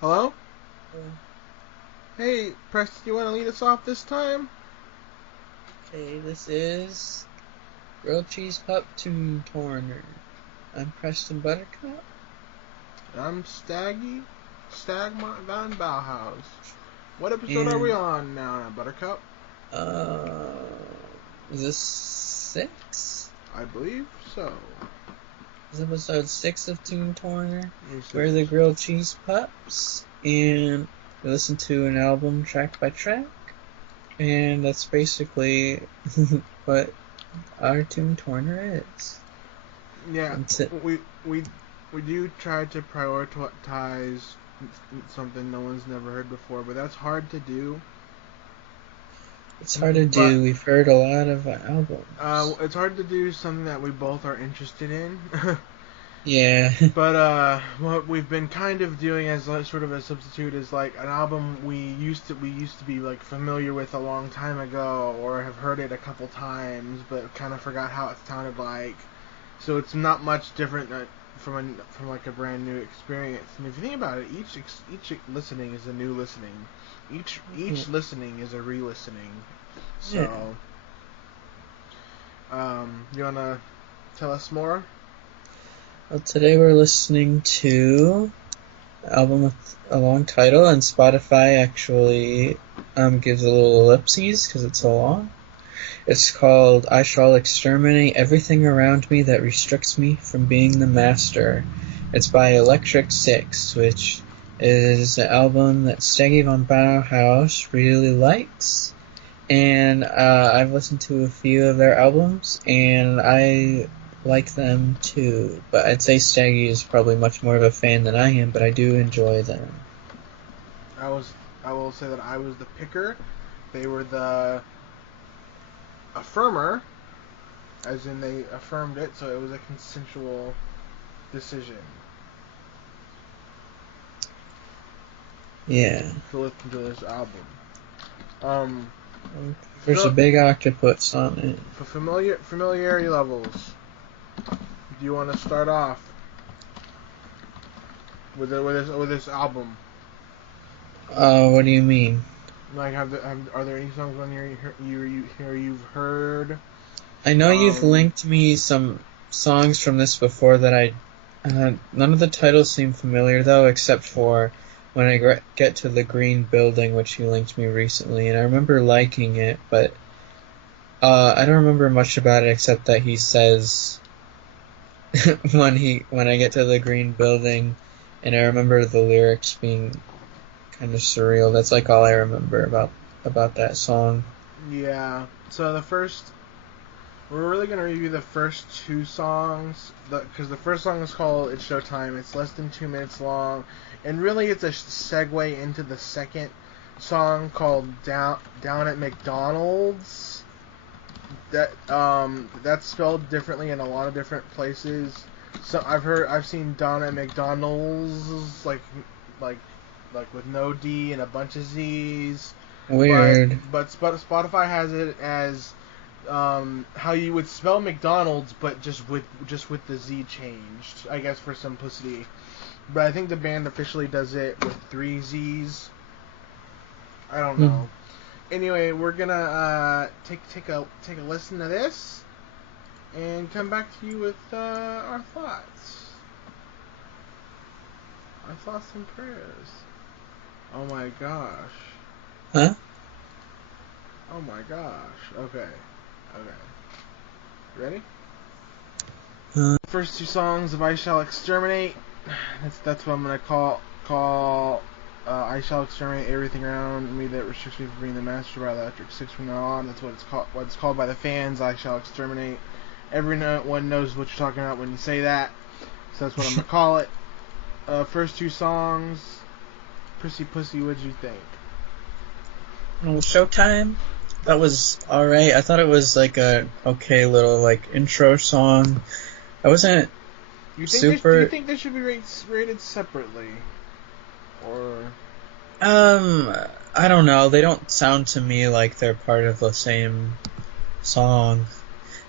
Hello? Hey, Preston, you want to lead us off this time? Okay, this is Grilled Cheese Pup Tune Torner. I'm Preston Buttercup. I'm Staggy, Van Bauhaus. What episode are we And, on now, Buttercup? uh, is this 6? I believe so. This is episode 6 of Tune Torner. Yes, it We're the is. Grilled Cheese Pups, and we listen to an album track by track. And that's basically what our Tune Torner is. Yeah, That's it. we do try to prioritize something no one's never heard before, but that's hard to do. It's hard to But do. We've heard a lot of albums. it's hard to do something that we both are interested in. Yeah. But what we've been kind of doing as sort of a substitute is like an album we used to be like familiar with a long time ago, or have heard it a couple times, but kind of forgot how it sounded like. So it's not much different from like a brand new experience. And if you think about it, each listening is a new listening. Each listening is a re-listening. So, you wanna tell us more? Well, today we're listening to an album with a long title, and Spotify actually gives a little ellipses because it's so long. It's called I Shall Exterminate Everything Around Me That Restricts Me from Being the Master. It's by Electric Six, which is an album that Staggy von Bauhaus really likes. And I've listened to a few of their albums, and I like them too, but I'd say Staggy is probably much more of a fan than I am, but I do enjoy them. I will say that I was the picker. They were the affirmer, as in they affirmed it, so it was a consensual decision. Yeah. To listen to this album. There's a big octopus on it. For familiarity levels, do you want to start off with this album? What do you mean? Like, are there any songs on here you've heard? I know you've linked me some songs from this before that none of the titles seem familiar though, except for when I get to the green building, which you linked me recently, and I remember liking it, but I don't remember much about it except that he says when I get to the green building, and I remember the lyrics being kind of surreal. That's like all I remember about that song. Yeah. So we're really gonna review the first two songs, because the first song is called "It's Showtime." It's less than 2 minutes long, and really it's a segue into the second song called "Down at Mcdonnells." That's spelled differently in a lot of different places. So I've seen "Down at Mcdonnells" like with no D and a bunch of Z's. Weird. But Spotify has it as how you would spell McDonald's, but just with the Z changed, I guess, for simplicity. But I think the band officially does it with 3 Z's. I don't know. Anyway, we're gonna take a listen to this and come back to you with our thoughts. Our thoughts and prayers. Oh my gosh. Huh? Oh my gosh. Okay. Ready? First two songs of I Shall Exterminate. That's what I'm gonna call I Shall Exterminate Everything Around Me That Restricts Me from Being the Master by Electric Six from now on. That's what it's called. What it's called by the fans. I Shall Exterminate. Everyone knows what you're talking about when you say that. So that's what I'm gonna call it. First two songs. Prissy Pussy, what'd you think? Well, Showtime. That was alright. I thought it was like a okay little like intro song. I wasn't super. Do you think they should be rated separately, or? I don't know. They don't sound to me like they're part of the same song.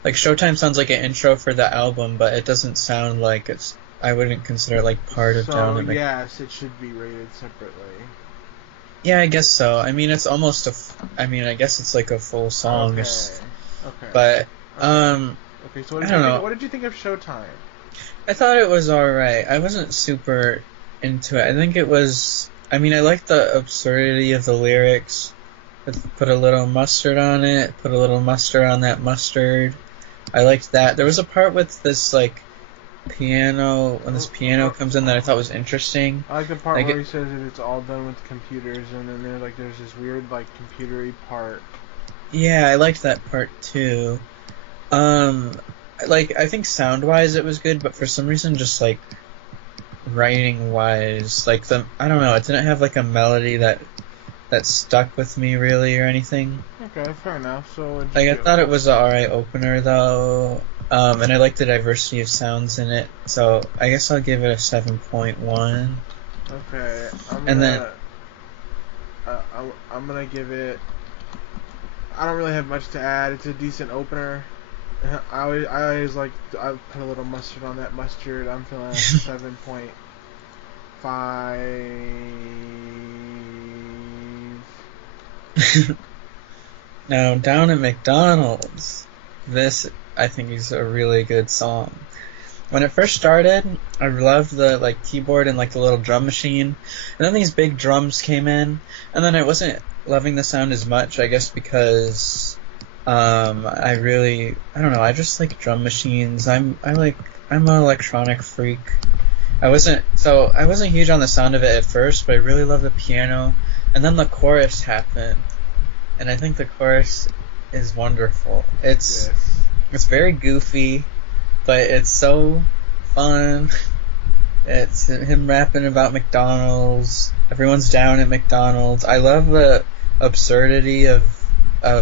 Like Showtime sounds like an intro for the album, but it doesn't sound like it's I wouldn't consider it like part of Down So at yes, it should be rated separately. Yeah, I guess so. I mean, it's almost I mean, I guess it's like a full song. Okay. Okay. But, Okay. Okay. So I don't know. what did you think of Showtime? I thought it was alright. I wasn't super into it. I think it was, I mean, I liked the absurdity of the lyrics. Put a little mustard on it, put a little mustard on that mustard. I liked that. There was a part with this, like, piano, when this piano comes in that I thought was interesting. I like the part where he says that it's all done with computers, and then there's this weird, like, computery part. Yeah, I liked that part too. Like, I think sound-wise it was good, but for some reason just, like, writing-wise, like, I don't know, it didn't have, like, a melody that stuck with me, really, or anything. Okay, fair enough. So, like, I thought it was an alright opener, though, and I liked the diversity of sounds in it, so I guess I'll give it a 7.1. Okay, I'm gonna give it. I don't really have much to add. It's a decent opener. I always like. I put a little mustard on that mustard. I'm feeling like 7.5. Now, Down at Mcdonnells, this I think is a really good song. When it first started, I loved the like keyboard and like the little drum machine, and then these big drums came in, and then I wasn't loving the sound as much, I guess because I don't know, I just like drum machines. I'm an electronic freak. I wasn't huge on the sound of it at first, but I really loved the piano, and then the chorus happened, and I think the chorus is wonderful. It's very goofy, but it's so fun. It's him rapping about McDonald's. Everyone's down at McDonald's. I love the absurdity of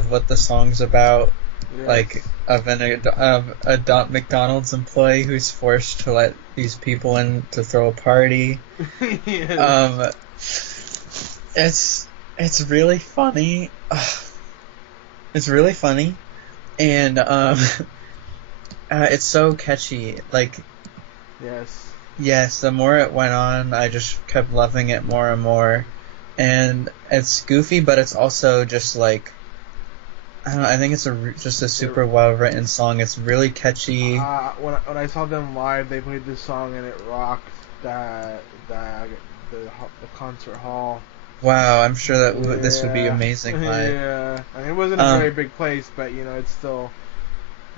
what the song's about. Yes. Like of a McDonald's employee who's forced to let these people in to throw a party. Yes. It's really funny. It's really funny, and it's so catchy. Like, yes, the more it went on, I just kept loving it more and more. And it's goofy, but it's also just like, I don't know, I think it's just a super well written song. It's really catchy. When I saw them live, they played this song and it rocked the concert hall. Wow, I'm sure that this would be amazing live. Yeah, I mean, it wasn't a very big place, but you know, it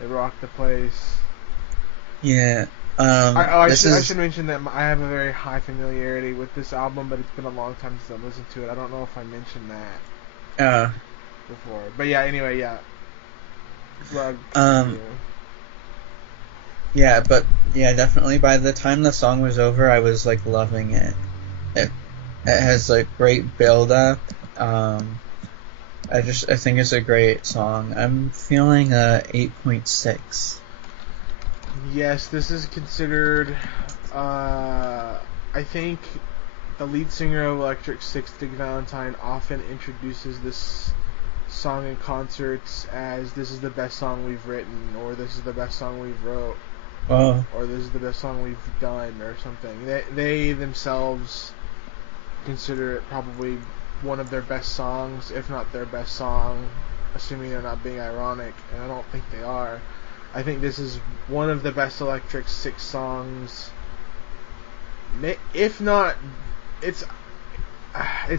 rocked the place. Yeah. I should mention that I have a very high familiarity with this album, but it's been a long time since I listened to it. I don't know if I mentioned that before, but yeah. Anyway, yeah. Yeah, but yeah, definitely. By the time the song was over, I was like loving it. It has like great build up. I think it's a great song. I'm feeling a 8.6. Yes, this is considered. I think the lead singer of Electric Six, Dick Valentine, often introduces this song in concerts as "This is the best song we've written," or "This is the best song we've wrote," or "This is the best song we've done," or something. They themselves consider it probably one of their best songs, if not their best song, assuming they're not being ironic, and I don't think they are. I think this is one of the best Electric Six songs. If not, it's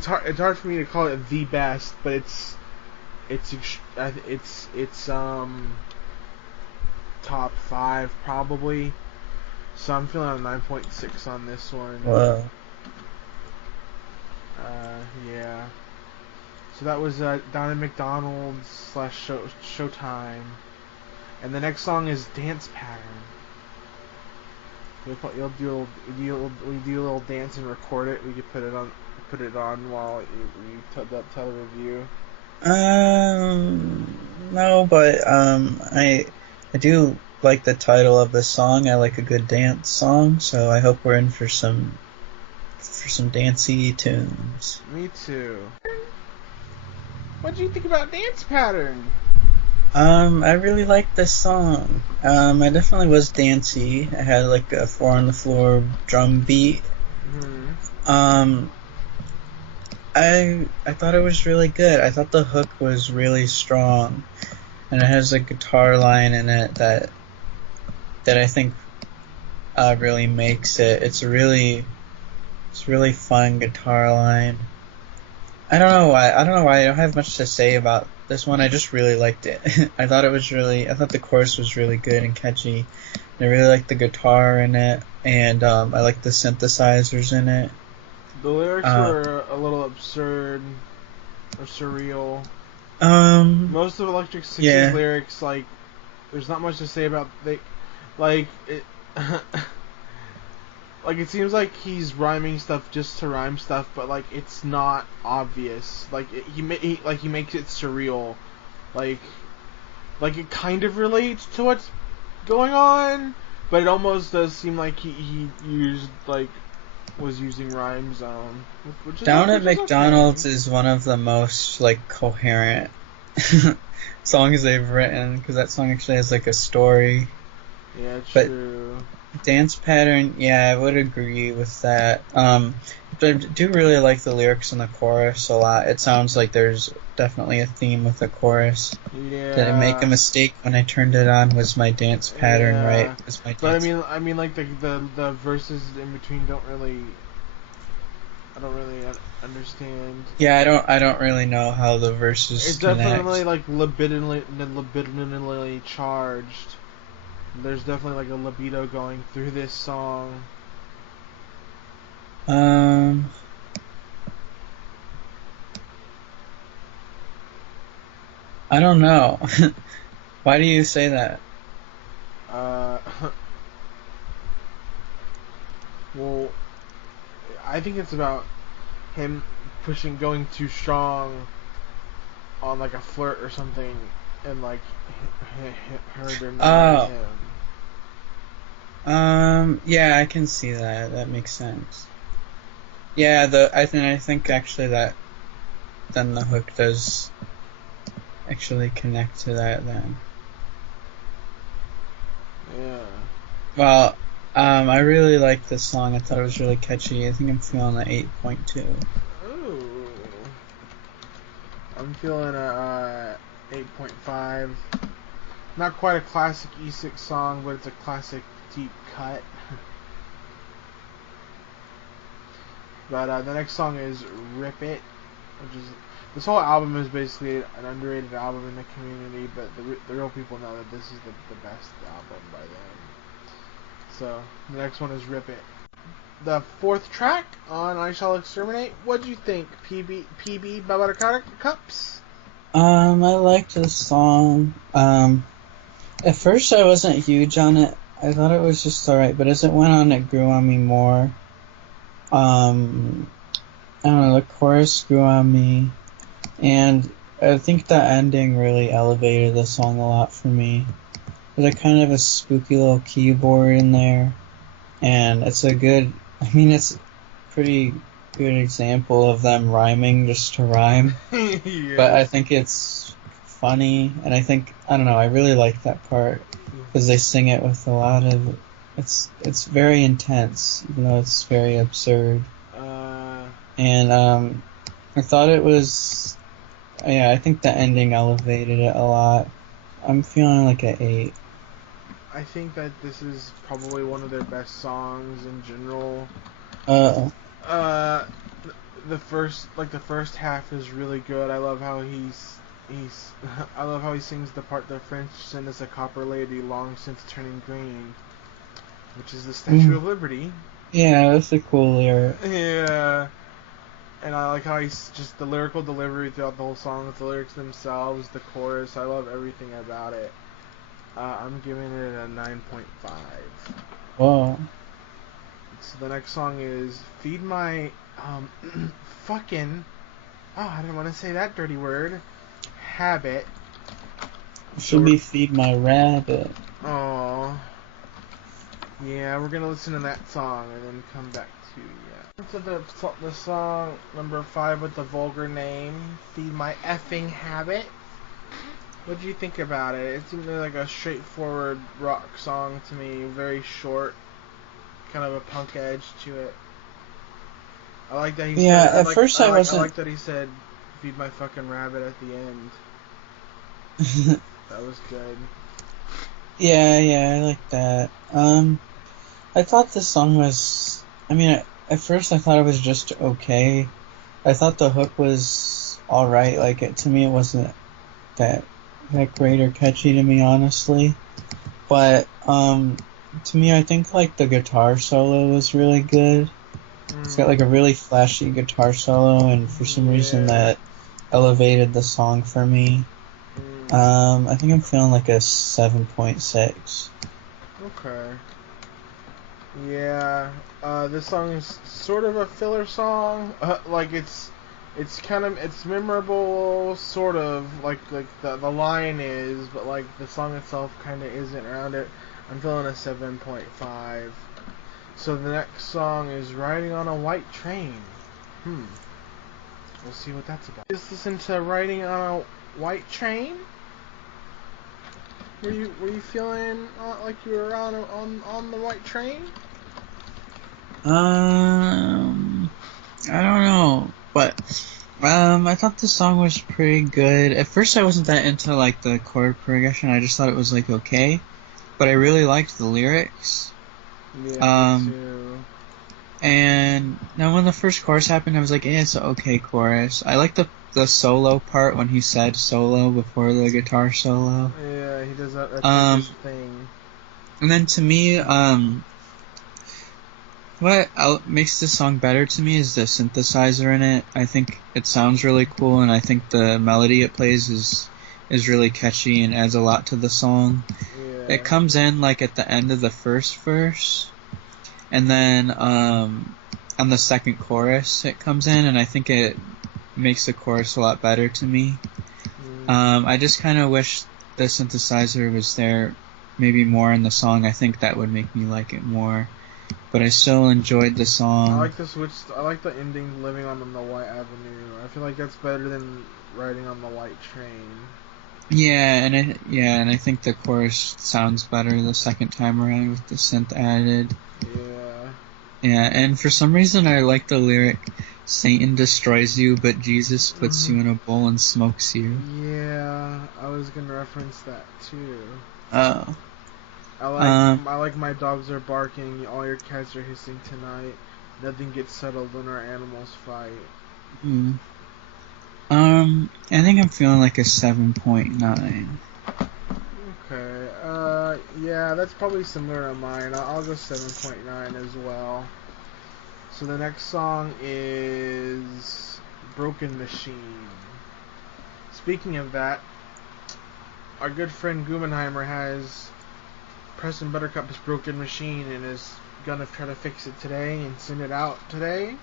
hard for me to call it the best, but it's top 5 probably. So I'm feeling a 9.6 on this one. Wow. Yeah. So that was Down at McDonald's / Showtime. And the next song is Dance Pattern. You'll do a little dance and record it. We could put it on while you tell the review. No, but I do like the title of the song. I like a good dance song, so I hope we're in for some dancey tunes. Me too. What do you think about Dance Pattern? I really liked this song. I definitely was dancey. I had like a 4 on the floor drum beat. Hmm. Um, I thought it was really good. I thought the hook was really strong, and it has a guitar line in it that I think really makes it. It's really fun guitar line. I don't know why. I don't know why. I don't have much to say about this one. I just really liked it. I thought it was really. I thought the chorus was really good and catchy. I really liked the guitar in it, and I liked the synthesizers in it. The lyrics Uh, were a little absurd or surreal. um, Most of Electric Six's yeah. lyrics, like, there's not much to say about they, like it. Like it seems like he's rhyming stuff just to rhyme stuff, but like it's not obvious. Like he makes it surreal. Like like it kind of relates to what's going on, but it almost does seem like he used like was using rhyme zone, Down at which is okay. McDonald's is one of the most like coherent songs they've written because that song actually has like a story. Yeah, But true. dance pattern, yeah, I would agree with that. But I do really like the lyrics in the chorus a lot. It sounds like there's definitely a theme with the chorus. Did I make a Yeah, mistake when I turned it on? Was my dance pattern right? yeah. Was my But dance? I mean, like the verses in between don't really, I don't really understand. Yeah, I don't really know how the verses It's definitely connect. like libidinally charged. There's definitely like a libido going through this song. Um, I don't know. Why do you say that? Uh, well, I think it's about him going too strong on like a flirt or something, and like her deny Oh, him. yeah, I can see that. That makes sense. Yeah, I think actually that then the hook does actually connect to that then. Yeah. Well, I really like this song. I thought it was really catchy. I think I'm feeling the 8.2. Ooh. I'm feeling a 8.5. Not quite a classic E6 song, but it's a classic deep cut. But the next song is "Rip It," which is this whole album is basically an underrated album in the community, but the real people know that this is the best album by them. So the next one is "Rip It." The fourth track on "I Shall Exterminate." What do you think, PB Cups? I liked this song. At first I wasn't huge on it. I thought it was just alright, but as it went on, it grew on me more. Um, I don't know, the chorus grew on me, and I think the ending really elevated the song a lot for me. There's a kind of a spooky little keyboard in there, and it's a pretty good example of them rhyming just to rhyme, but I Yes. think it's funny, and I don't know, I really like that part, because they sing it with a lot of, it's very intense, even though it's very absurd, Uh, and, I thought it was, yeah, I think the ending elevated it a lot. I'm feeling like an 8. I think that this is probably one of their best songs in general. Uh, Uh, the first half is really good. I love how he's I love how he sings the part "The French send us a copper lady long since turning green," which is the Statue mm, of Liberty. yeah, that's a cool lyric. Yeah, and I like how he's just the lyrical delivery throughout the whole song, with the lyrics themselves, the chorus. I love everything about it. I'm giving it a 9.5. Whoa. So the next song is "Feed My fucking." Oh, I didn't want to say that dirty word. Habit. It So should be Feed My Rabbit. oh, yeah, we're gonna listen to that song and then come back to yeah. To the song number 5 with the vulgar name, "Feed My Effing Habit." What do you think about it? It seemed like a straightforward rock song to me, very short, kind of a punk edge to it. I like that he Yeah, said. at first I I wasn't. like that he said, "Feed my fucking rabbit" at the end. That was good. Yeah, I like that. I thought the song was. I mean, at first I thought it was just okay. I thought the hook was alright. Like, to me, it wasn't that great or catchy to me, honestly. But to me, I think like the guitar solo was really good. It's got like a really flashy guitar solo, and for some reason Yeah. that elevated the song for me. I think I'm feeling like a 7.6. Okay. Yeah. This song is sort of a filler song. Like it's memorable, sort of like the line is, but like the song itself kind of isn't around it. I'm feeling a 7.5. So the next song is "Riding on a White Train." We'll see what that's about. Just listen to "Riding on a White Train." Were you feeling like you were on the white train? I don't know, but I thought the song was pretty good. At first, I wasn't that into like the chord progression. I just thought it was like okay, but I really liked the lyrics. Yeah, me too. And then when the first chorus happened, I was like, it's an okay chorus. I like the solo part when he said solo before the guitar solo. Yeah, he does that. That's like his thing. And then to me, what makes this song better to me is the synthesizer in it. I think it sounds really cool, and I think the melody it plays is really catchy and adds a lot to the song. Yeah. It comes in like at the end of the first verse, and then on the second chorus it comes in, and I think it makes the chorus a lot better to me. I just kind of wish the synthesizer was there maybe more in the song. I think that would make me like it more. But I still enjoyed the song. I like the switch. I like the ending, "Living on the White Avenue." I feel like that's better than "Riding on the White Train." Yeah, and I think the chorus sounds better the second time around with the synth added. Yeah. Yeah, and for some reason I like the lyric, "Satan destroys you, but Jesus puts you in a bowl and smokes you." Yeah, I was gonna reference that too. Oh. I like "My dogs are barking, all your cats are hissing tonight. Nothing gets settled when our animals fight." I think I'm feeling like a 7.9. Okay. Yeah, that's probably similar to mine. I'll go 7.9 as well. So the next song is "Broken Machine." Speaking of that, our good friend Gumenheimer has Preston Buttercup's "Broken Machine" and is gonna try to fix it today and send it out today.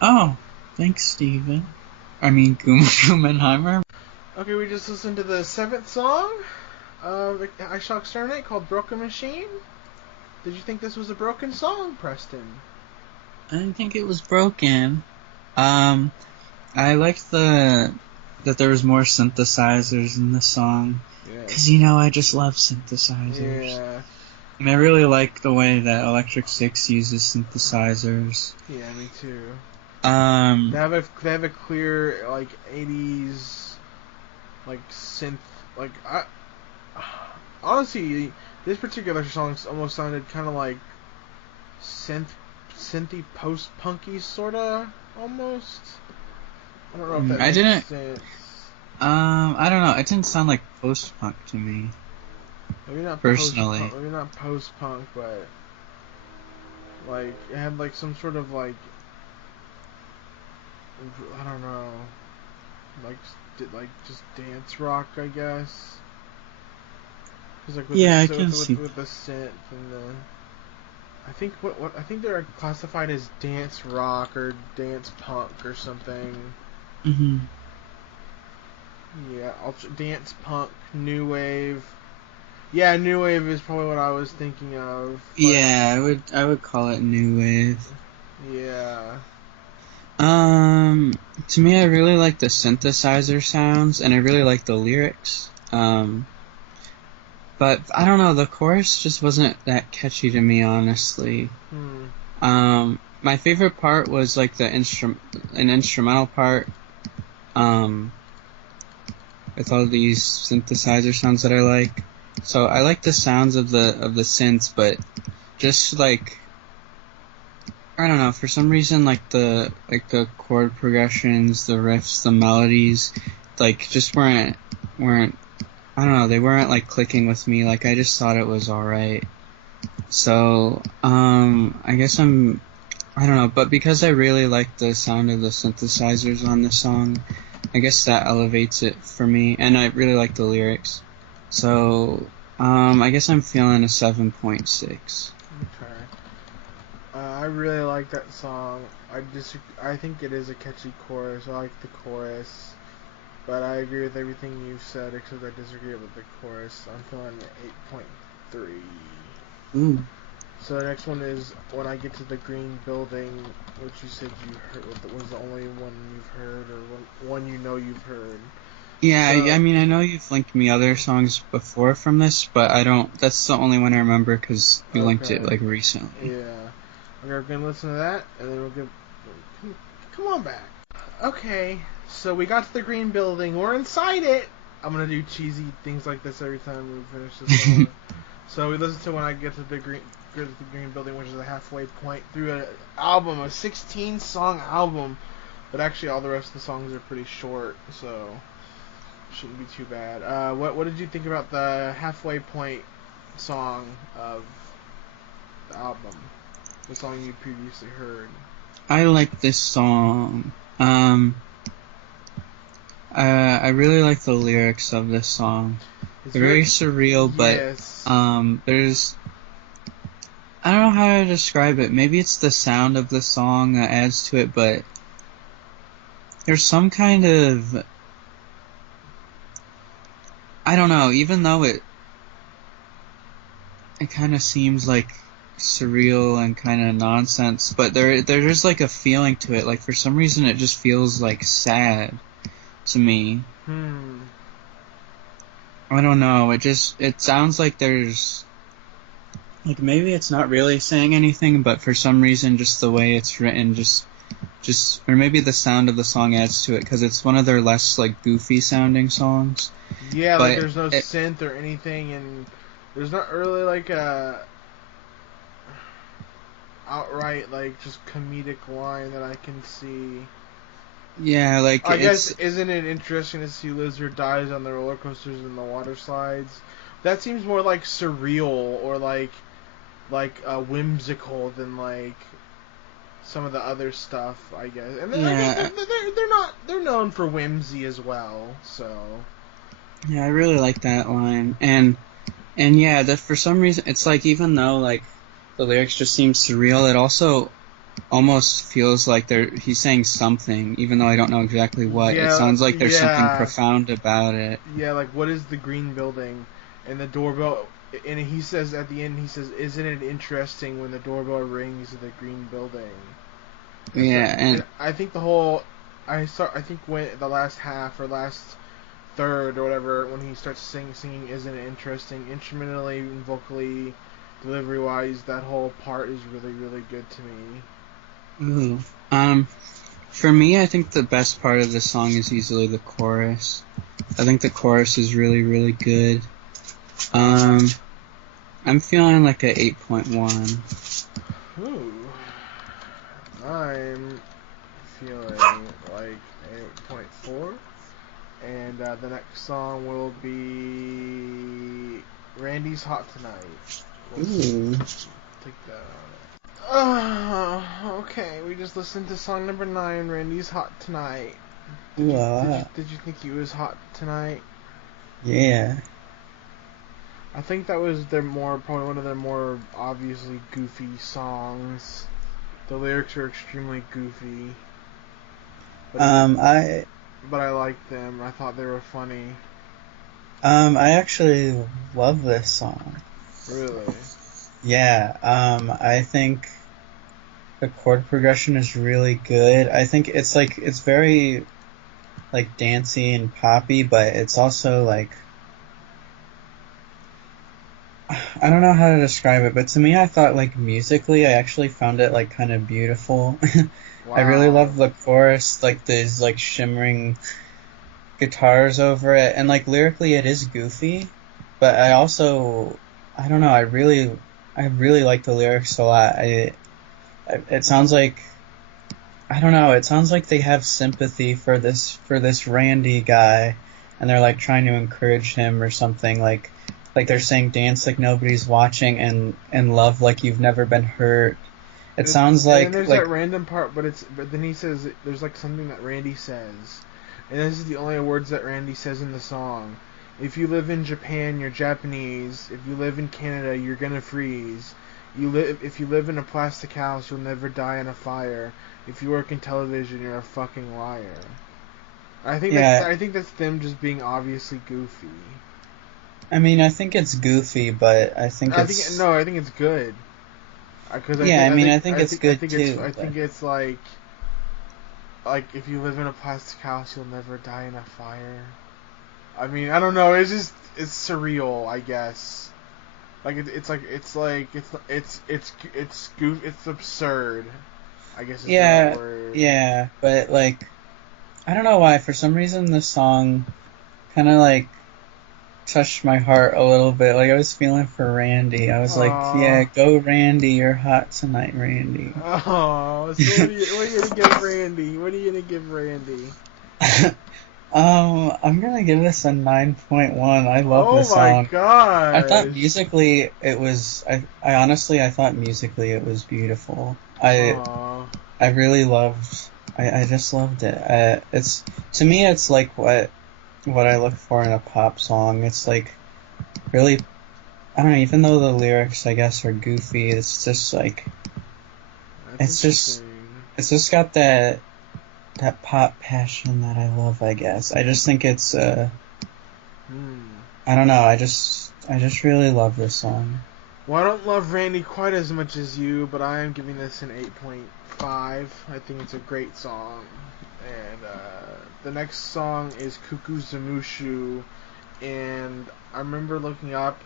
Oh, thanks, Steven. I mean, Gumenheimer. Okay, we just listened to the 7th song of I Shall Exterminate, called "Broken Machine." Did you think this was a broken song, Preston? I didn't think it was broken. I liked that there was more synthesizers in the song. Because, I just love synthesizers. Yeah. And I really like the way that Electric Six uses synthesizers. Yeah, me too. They have a clear, like, 80s, like, synth, like, honestly, this particular song almost sounded kind of like synthy post-punky, sorta, almost. I don't know if that makes sense. I don't know. It didn't sound like post-punk to me. Maybe not personally. Maybe not post-punk, but like it had like some sort of like, I don't know, like just dance rock, I guess. Cause like with I can see with the synth and the, I think they're classified as dance rock or dance punk or something. Mhm. Yeah, dance punk, new wave. Yeah, new wave is probably what I was thinking of. Yeah, I would call it new wave. Yeah. To me, I really like the synthesizer sounds, and I really like the lyrics. But I don't know, the chorus just wasn't that catchy to me, honestly. My favorite part was like an instrumental part, with all these synthesizer sounds that I like. So I like the sounds of the synths, but just like, I don't know, for some reason like the chord progressions, the riffs, the melodies, like just weren't I don't know, they weren't like clicking with me. Like I just thought it was alright. So I guess I don't know, but because I really like the sound of the synthesizers on this song, I guess that elevates it for me, and I really like the lyrics. So I guess I'm feeling a 7.6. Okay. I really like that song. I think it is a catchy chorus. I like the chorus, but I agree with everything you've said, except I disagree with the chorus. I'm feeling an 8.3. So the next one is When I Get to the Green Building, which you said you heard was the only one you've heard, or one you know you've heard. Yeah, I mean, I know you've linked me other songs before from this, but I don't. That's the only one I remember because you linked it like recently. Yeah. Okay, we're gonna listen to that, and then we'll give. Come on back. Okay, so we got to the green building. We're inside it. I'm gonna do cheesy things like this every time we finish the song. So we listen to When I Get to the Green Building, which is a halfway point through an album, a 16-song album. But actually, all the rest of the songs are pretty short, so shouldn't be too bad. What did you think about the halfway point song of the album? The song you previously heard. I like this song. I really like the lyrics of this song. They're very surreal, yes. but there's, I don't know how to describe it. Maybe it's the sound of the song that adds to it, but there's some kind of, I don't know, even though it kind of seems like surreal and kind of nonsense, but there's like a feeling to it. Like for some reason it just feels like sad to me. I don't know, it sounds like there's, like maybe it's not really saying anything, but for some reason just the way it's written just or maybe the sound of the song adds to it, because it's one of their less like goofy sounding songs. Yeah, like there's no synth or anything, and there's not really like a outright like just comedic line that I can see. Yeah, like I guess isn't it interesting to see Lizard dies on the roller coasters and the water slides? That seems more like surreal or like whimsical than like some of the other stuff, I guess. And they're known for whimsy as well, so. Yeah, I really like that line, and yeah, that for some reason it's like, even though like the lyrics just seem surreal, it also almost feels like he's saying something, even though I don't know exactly what. Yeah, it sounds like there's something profound about it. Yeah, like what is the green building, and the doorbell, and he says at the end, isn't it interesting when the doorbell rings in the green building? And I think I think when the last half or last third or whatever, when he starts singing isn't it interesting, instrumentally and vocally, delivery wise, that whole part is really, really good to me. For me, I think the best part of the song is easily the chorus. I think the chorus is really, really good. I'm feeling like a 8.1. Ooh. I'm feeling like 8.4. And the next song will be Randy's Hot Tonight. Take that on it. Okay, we just listened to song number 9, Randy's Hot Tonight. Did you think he was hot tonight? Yeah. I think that was probably one of their more obviously goofy songs. The lyrics are extremely goofy. But I liked them. I thought they were funny. I actually love this song. Really? Yeah. I think the chord progression is really good. I think it's very like dancey and poppy, but it's also like I don't know how to describe it, but to me, I thought like musically, I actually found it like kind of beautiful. I really Wow. love the chorus, like these like shimmering guitars over it, and like lyrically, it is goofy, but I don't know, I really like the lyrics a lot. It sounds like, I don't know, it sounds like they have sympathy for this Randy guy, and they're like trying to encourage him or something, like they're saying dance like nobody's watching and love like you've never been hurt. It And sounds then like there's that random part, but then he says there's like something that Randy says, and this is the only words that Randy says in the song. If you live in Japan, you're Japanese. If you live in Canada, you're gonna freeze. If you live in a plastic house, you'll never die in a fire. If you work in television, you're a fucking liar. yeah. I think that's them just being obviously goofy. I mean, I think it's goofy, but I think it's I think it's good. Because yeah. I mean, I think it's good I too, but think it's like if you live in a plastic house, you'll never die in a fire. I mean, I don't know. It's surreal, I guess. Like it's absurd. I guess is the right yeah, word. yeah. But like, I don't know why. For some reason, the song kind of like touched my heart a little bit. Like I was feeling for Randy. I was like, yeah, Aww. go Randy, you're hot tonight, Randy. Oh, so what are you gonna give Randy? What are you gonna give Randy? I'm gonna give this a 9.1. I love Oh this my song. I thought gosh. musically it was. I honestly I thought musically it was beautiful. Aw. I really loved. I just loved it. It's to me it's like what I look for in a pop song. It's like really. I don't know. Even though the lyrics I guess are goofy, it's just like That's it's just interesting. it's just got that pop passion that I love. I guess I just think it's Hmm. I don't know. I just really love this song. Well, I don't love Randy quite as much as you, but I am giving this an 8.5. I think it's a great song. And the next song is Cuckoos, and I remember looking up.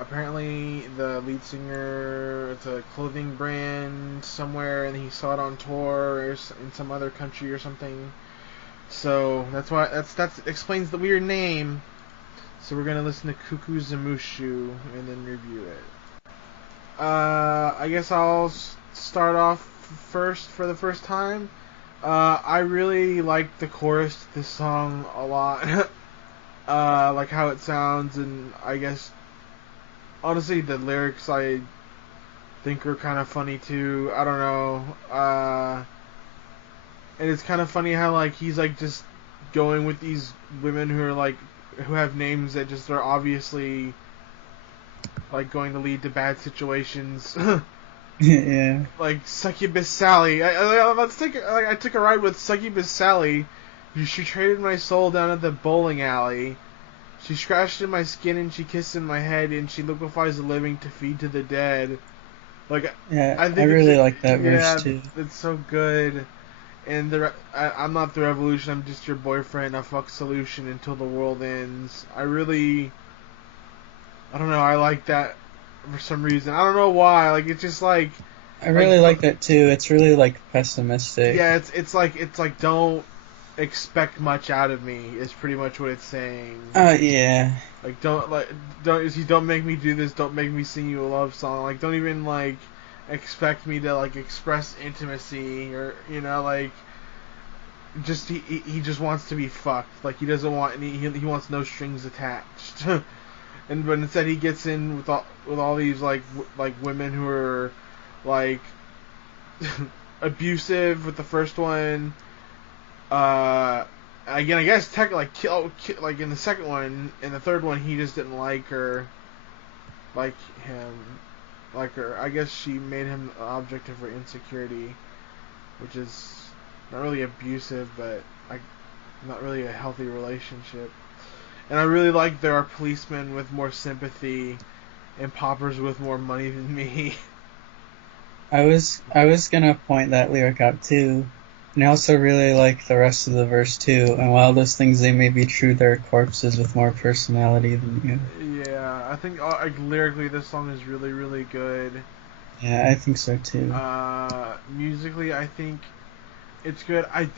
Apparently, the lead singer, it's a clothing brand somewhere, and he saw it on tour or in some other country or something. So that explains the weird name. So we're gonna listen to Cuckoo's and then review it. I guess I'll start off first for the first time. I really like the chorus to this song a lot. Like how it sounds, and I guess honestly the lyrics I think are kind of funny too. I don't know. And it's kind of funny how like he's like just going with these women who are like who have names that just are obviously like going to lead to bad situations. Yeah. Like Succubus Sally. I took a ride with Succubus Sally. She traded my soul down at the bowling alley. She scratched in my skin and she kissed in my head and she liquefies the living to feed to the dead. Like Yeah, I I think it's really like that verse yeah, too. it's so good. And I'm not the revolution. I'm just your boyfriend. A fuck solution until the world ends. I don't know. I like that for some reason. I don't know why. Like it's just I like really like that too. It's really like pessimistic. yeah. It's like don't expect much out of me. Is pretty much what it's saying. Yeah. Don't make me do this. Don't make me sing you a love song. Like don't even like expect me to like express intimacy or like just he just wants to be fucked. Like he doesn't want any. He wants no strings attached. And but instead he gets in with all these like women who are like abusive with the first one. Again, I guess like in the second one, in the third one, he just didn't like her, like him, like her. I guess she made him an object of her insecurity, which is not really abusive, but like not really a healthy relationship. And I really like there are policemen with more sympathy and poppers with more money than me. I was gonna point that lyric out too. And I also really like the rest of the verse too. And while those things they may be true, they're corpses with more personality than you. Yeah, I think like lyrically this song is really really good. Yeah, I think so too. Musically, I think it's good. I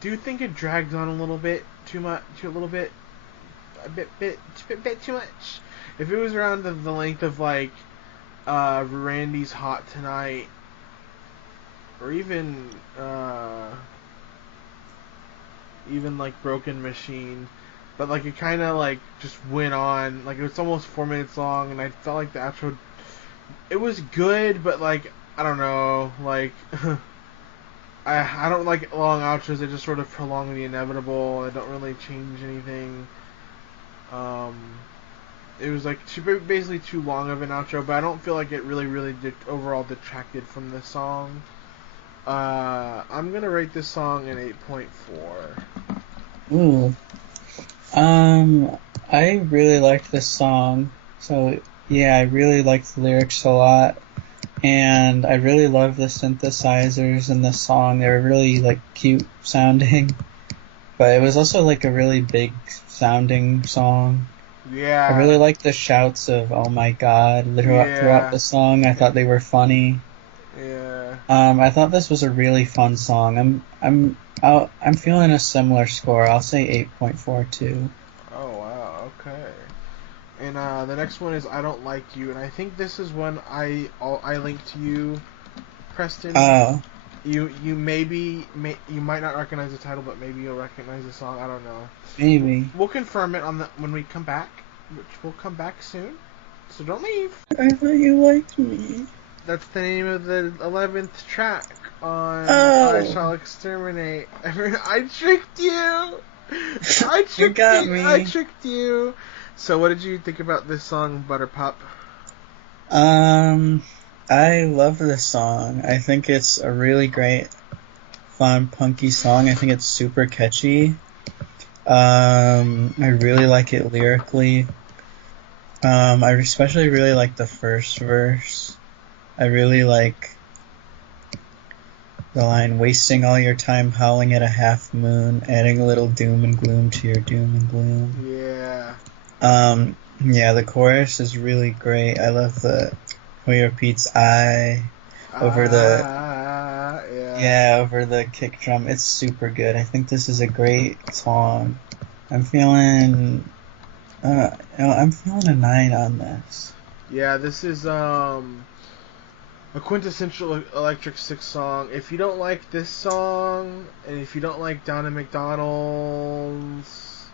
do think it drags on a little bit too much, a bit too much. If it was around the length of like Randy's Hot Tonight, or even like Broken Machine, but like it kind of like just went on. Like it was almost 4 minutes long, and I felt like the outro. It was good, but like I don't know, like I don't like long outros. They just sort of prolong the inevitable. They don't really change anything. Um, it was like basically too long of an outro, but I don't feel like it really overall detracted from the song. I'm gonna rate this song an 8.4. Ooh. I really liked this song. So yeah, I really liked the lyrics a lot. And I really love the synthesizers in the song. They were really like cute sounding. But it was also like a really big sounding song. I really Yeah, liked the shouts of "Oh my God" throughout yeah, the song. I thought they were funny. yeah. I thought this was a really fun song. I'm feeling a similar score. I'll say 8.42. Oh wow, okay. And the next one is "I Don't Like You," and I think this is one I linked to you, Preston. Oh, You you might not recognize the title, but maybe you'll recognize the song. I don't know. maybe. We'll confirm it on the when we come back, which will come back soon. So don't leave. I thought you liked me. That's the name of the 11th track on I Oh, Shall Exterminate. I tricked you. you got I me. tricked you. So what did you think about this song, Butterpup? Um, I love this song. I think it's a really great, fun, punky song. I think it's super catchy. I really like it lyrically. I especially really like the first verse. I really like the line, wasting all your time howling at a half moon, adding a little doom and gloom to your doom and gloom. Yeah. Yeah, the chorus is really great. I love when he repeats I over the, Yeah. yeah, over the kick drum. It's super good. I think this is a great song. I'm feeling, I'm feeling a 9 on this. Yeah, this is a quintessential Electric Six song. If you don't like this song, and if you don't like Down in McDonald's,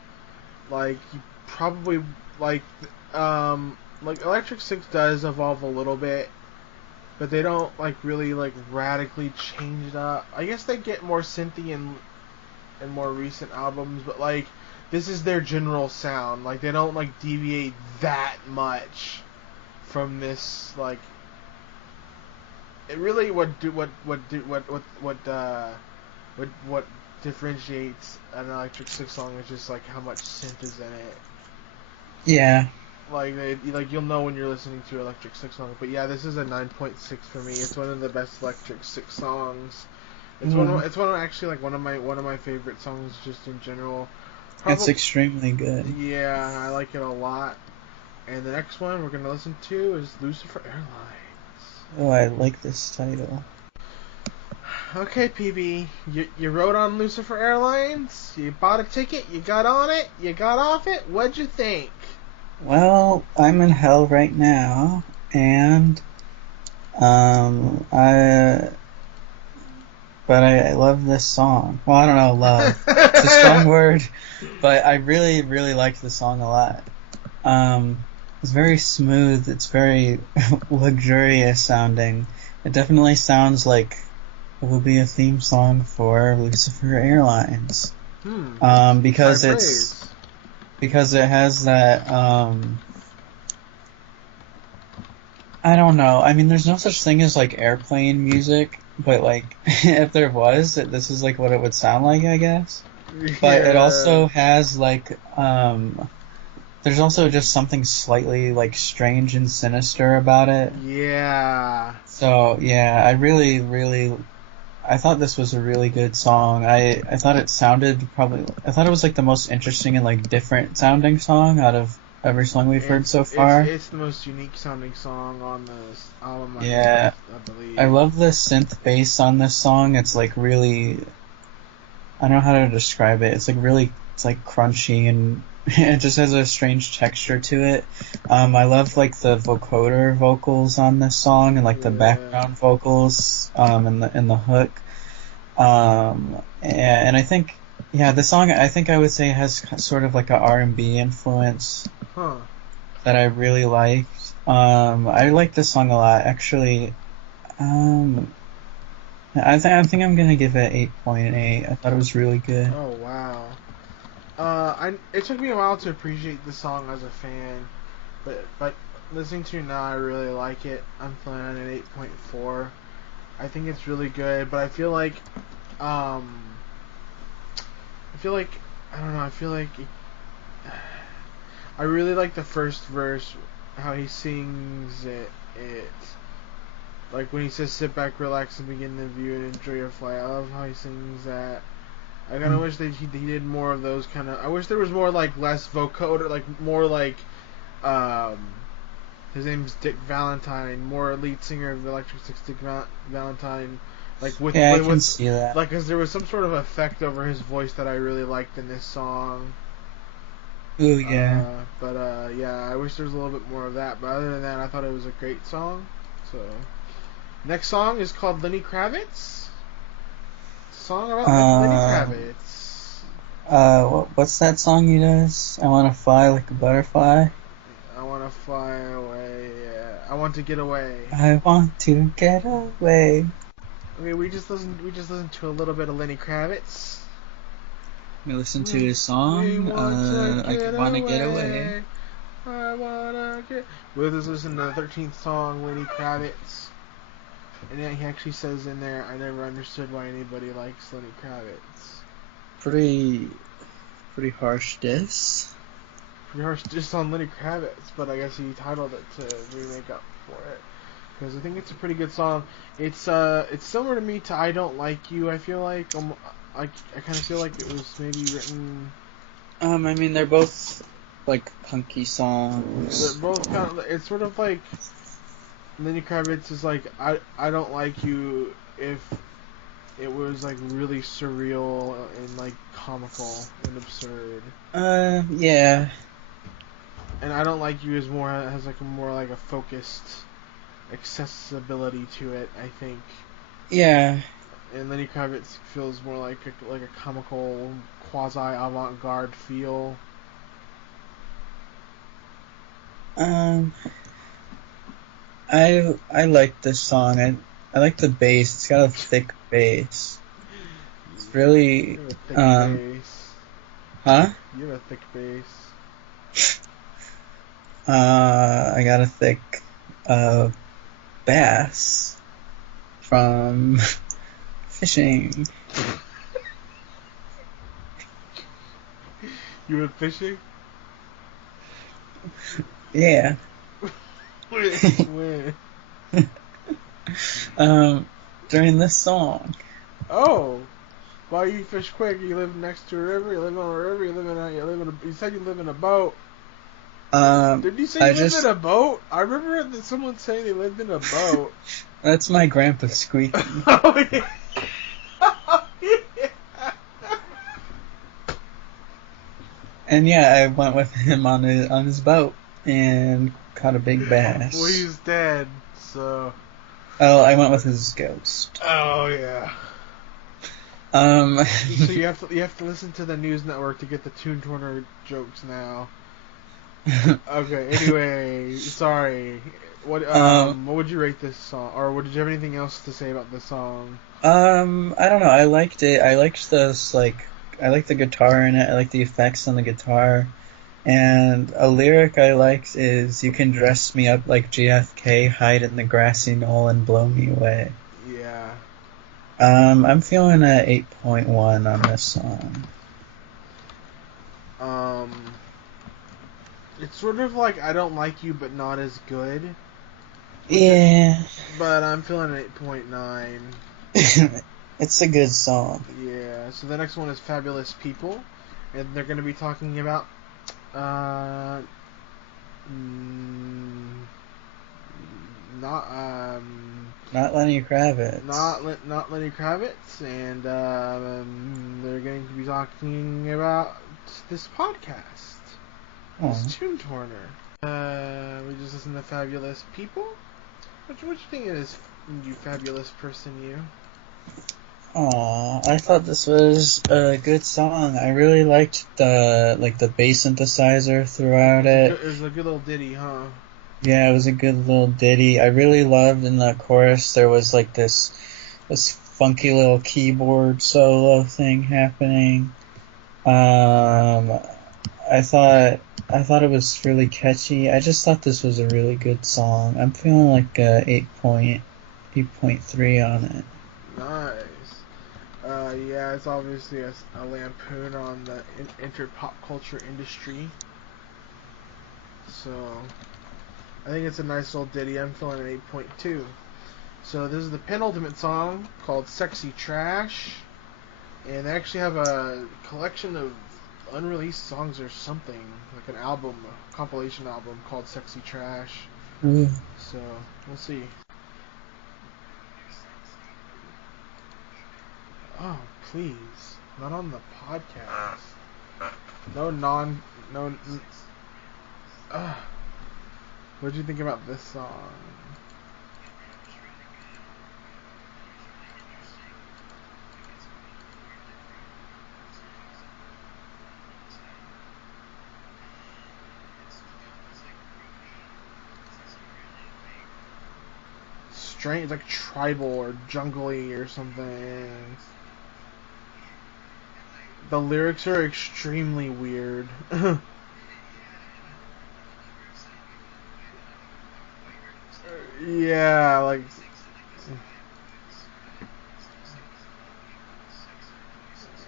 like you probably like like Electric Six does evolve a little bit, but they don't like really like radically change it up. I guess they get more synthy in more recent albums, but like this is their general sound. Like they don't like deviate that much from this like it really what differentiates an Electric Six song is just like how much synth is in it. Yeah. Like you'll know when you're listening to Electric Six song. But yeah, this is a 9.6 for me. It's one of the best Electric Six songs. Mm, It's one of actually like one of my favorite songs just in general. it's Probably extremely good. yeah, I like it a lot. And the next one we're gonna listen to is Lucifer Airlines. Oh, I like this title. Okay, PB, you rode on Lucifer Airlines. You bought a ticket. You got on it. You got off it. What'd you think? Well, I'm in hell right now, and I but I love this song. Well, I don't know, love. It's a strong word, but I really, really like the song a lot. It's very smooth. It's very luxurious sounding. It definitely sounds like it would be a theme song for Lucifer Airlines. That's high Because praise. it has that, I don't know. I mean, there's no such thing as like airplane music, but like if there was, this is like what it would sound like, I guess. But it Yeah. also has like there's also just something slightly like strange and sinister about it. Yeah. So yeah, I thought this was a really good song. I thought it sounded I thought it was like the most interesting and like different sounding song out of every song we've heard so far. It's the most unique sounding song on this album, Yeah. I believe. I love the synth bass on this song. It's like really, I don't know how to describe it. It's like really, it's like crunchy and it just has a strange texture to it. I love like the vocoder vocals on this song and like the background vocals, and the hook. And I think, yeah, the song I think I would say has sort of like a R&B influence that I really liked. I like this song a lot. Actually, I think I'm gonna give it 8.8. I thought it was really good. Oh wow. It took me a while to appreciate the song as a fan, but listening to it now, I really like it. I'm feeling at an 8.4. I think it's really good, but I feel like I don't know. I feel like I really like the first verse, how he sings it. Like when he says, "Sit back, relax, and begin the view and enjoy your flight." I love how he sings that. I kind of wish that he did more of those kind of. I wish there was more like less vocoder, like more like his name's Dick Valentine, more lead singer of the Electric Six, Dick Valentine. Like I can see that. Like, cause there was some sort of effect over his voice that I really liked in this song. Ooh, yeah. Yeah, I wish there was a little bit more of that. But other than that, I thought it was a great song. So, next song is called Lenny Kravitz. Song about Lenny Kravitz. What's that song he does? I want to fly like a butterfly. I want to fly away. Yeah. I want to get away. I want to get away. Okay, we just listened to a little bit of Lenny Kravitz. We listened to his song. I want to get away. I wanna get. We'll just listen to the 13th song, Lenny Kravitz. And then he actually says in there, "I never understood why anybody likes Lenny Kravitz." Pretty harsh diss. Pretty harsh diss on Lenny Kravitz, but I guess he titled it to remake up for it. Because I think it's a pretty good song. It's similar to me to "I Don't Like You." I feel like I kind of feel like it was maybe written. I mean, they're both like punky songs. They're both kind of. It's sort of like Lenny Kravitz is like I don't like you if it was like really surreal and like comical and absurd. Yeah. And I don't like you is has like a more like a focused accessibility to it, I think. Yeah. And Lenny Kravitz feels more like a comical, quasi avant-garde feel. I like this song. I like the bass. It's got a thick bass. It's really You have a thick bass. Huh? You have a thick bass. I got a thick bass from fishing. You went fishing? Yeah. When? During this song. Oh, why you fish quick? You live next to a river. You live on a river. You said you live in a boat. Did you say you lived in a boat? I remember that someone saying they lived in a boat. That's my grandpa Squeaky. Oh yeah. And yeah, I went with him on his boat and caught a big bass. Well, he's dead, so. Oh, I went with his ghost. Oh yeah. So So you have to listen to the news network to get the Toon Turner jokes now. Okay. Anyway, sorry. What would you rate this song, or did you have anything else to say about this song? I don't know. I liked it. I liked I like the guitar in it. I like the effects on the guitar. And a lyric I liked is, "You can dress me up like JFK, hide in the grassy knoll and blow me away." Yeah. I'm feeling a 8.1 on this song. It's sort of like I Don't Like You, but not as good. Yeah. But I'm feeling an 8.9. It's a good song. Yeah. So the next one is Fabulous People, and they're going to be talking about uh, mm, not Not Lenny Kravitz. not Lenny Kravitz, and they're going to be talking about this podcast, this Tune Torner. We just listened to Fabulous People. What you think it is, you fabulous person, you? Aw, I thought this was a good song. I really liked the bass synthesizer throughout it. It was a good little ditty, huh? Yeah, it was a good little ditty. I really loved in the chorus there was like this funky little keyboard solo thing happening. I thought it was really catchy. I just thought this was a really good song. I'm feeling like 8.3 on it. Nice. Yeah, it's obviously a lampoon on the pop culture industry. So, I think it's a nice little ditty. I'm feeling an 8.2. So this is the penultimate song called Sexy Trash. And they actually have a collection of unreleased songs or something, like an album, a compilation album called Sexy Trash. So, we'll see. Oh, please. Not on the podcast. No. What'd you think about this song? Strange, like tribal or jungly or something. The lyrics are extremely weird. Yeah, like.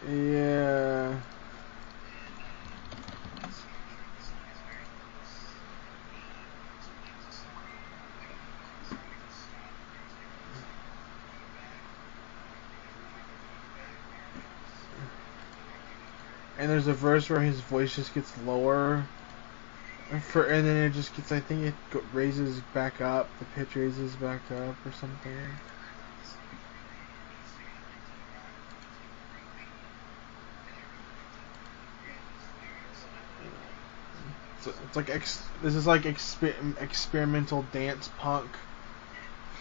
Yeah. And there's a verse where his voice just gets lower. And then it just gets, I think it raises back up. The pitch raises back up or something. It's like this is like experimental dance punk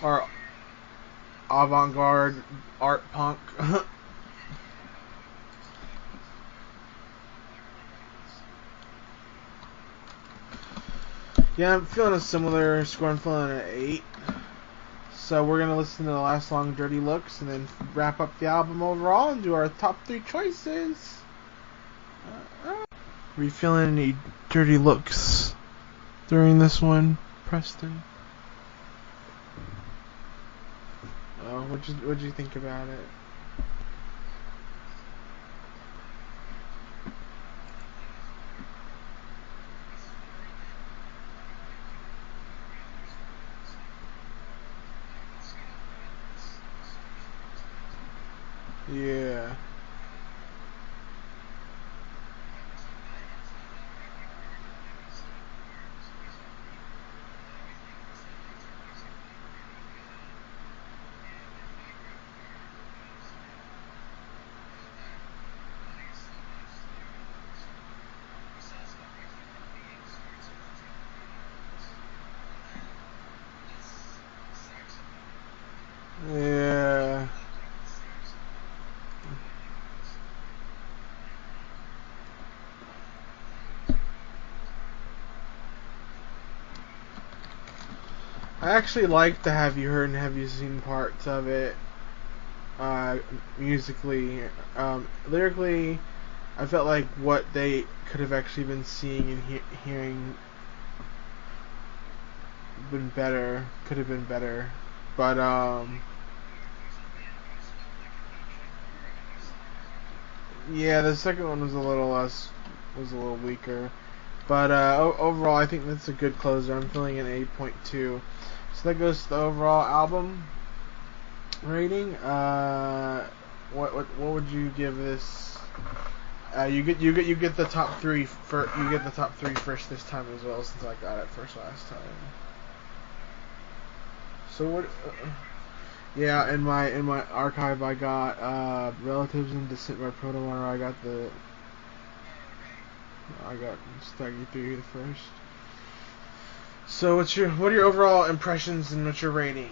or avant-garde art punk. Yeah, I'm feeling a similar score. I'm feeling an 8. So we're gonna listen to the last song, "Dirty Looks," and then wrap up the album overall and do our top 3 choices. Are you feeling any dirty looks during this one, Preston? What'd you think about it? Yeah. Yeah. I actually like the Have You Heard and Have You Seen parts of it. Musically, lyrically, I felt like what they could have actually been seeing and hearing been better. Could have been better, but yeah, the second one was a little weaker. But overall, I think that's a good closer. I'm feeling an 8.2. So that goes to the overall album rating. what would you give this? You get the top three for you get the top three first this time as well, since I got it first last time. So what? Yeah, in my archive I got Relatives and Descent by Proto-Runner. I got Staggy 3 the first. So what are your overall impressions and what's your rating?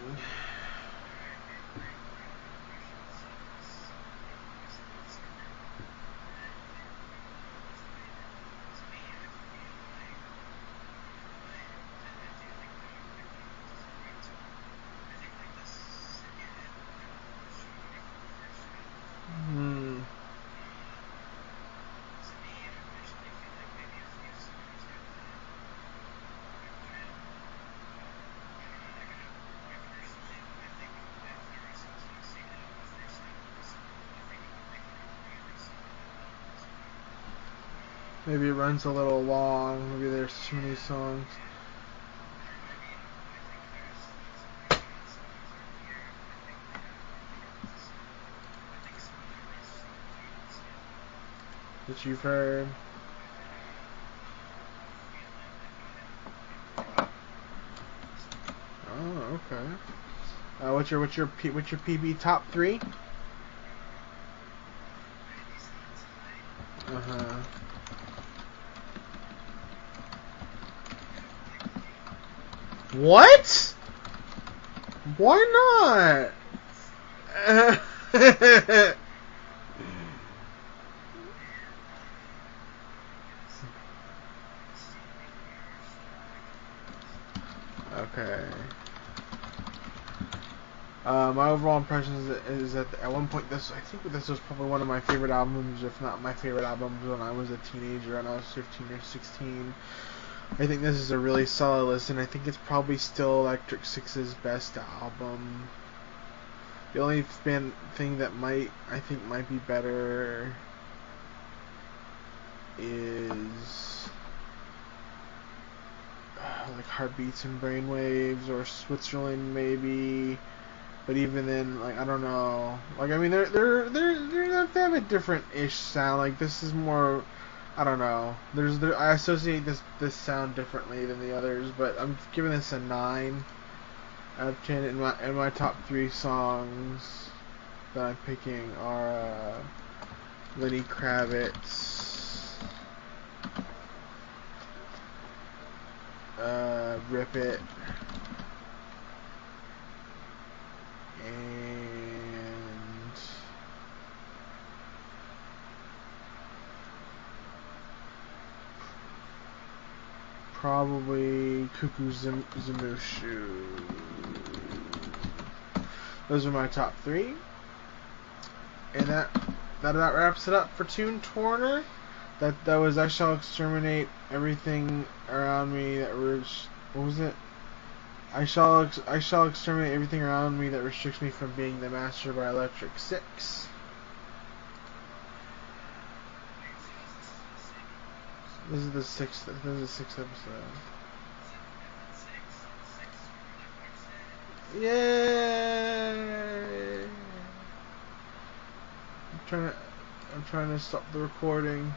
Maybe it runs a little long. Maybe there's too many songs. That you've heard. Oh, okay. What's your PB top three? Uh-huh. What? Why not? Okay. My overall impression is that at one point I think this was probably one of my favorite albums, if not my favorite albums when I was a teenager and I was 15 or 16. I think this is a really solid listen. I think it's probably still Electric Six's best album. The only thing that I think might be better is like Heartbeats and Brainwaves or Switzerland maybe. But even then, like I don't know. Like I mean, they have a different-ish sound. Like this is more, I don't know. I associate this sound differently than the others, but I'm giving this a 9 out of 10. In my top three songs that I'm picking are Lenny Kravitz, Rip It, and probably Cuckoos Zamushu. Those are my top three. And that wraps it up for Tune Torner. That was I Shall Exterminate Everything Around Me that what was it? I shall exterminate everything around me that restricts me from being the master by Electric Six. This is the sixth episode. Yay! I'm trying to stop the recording.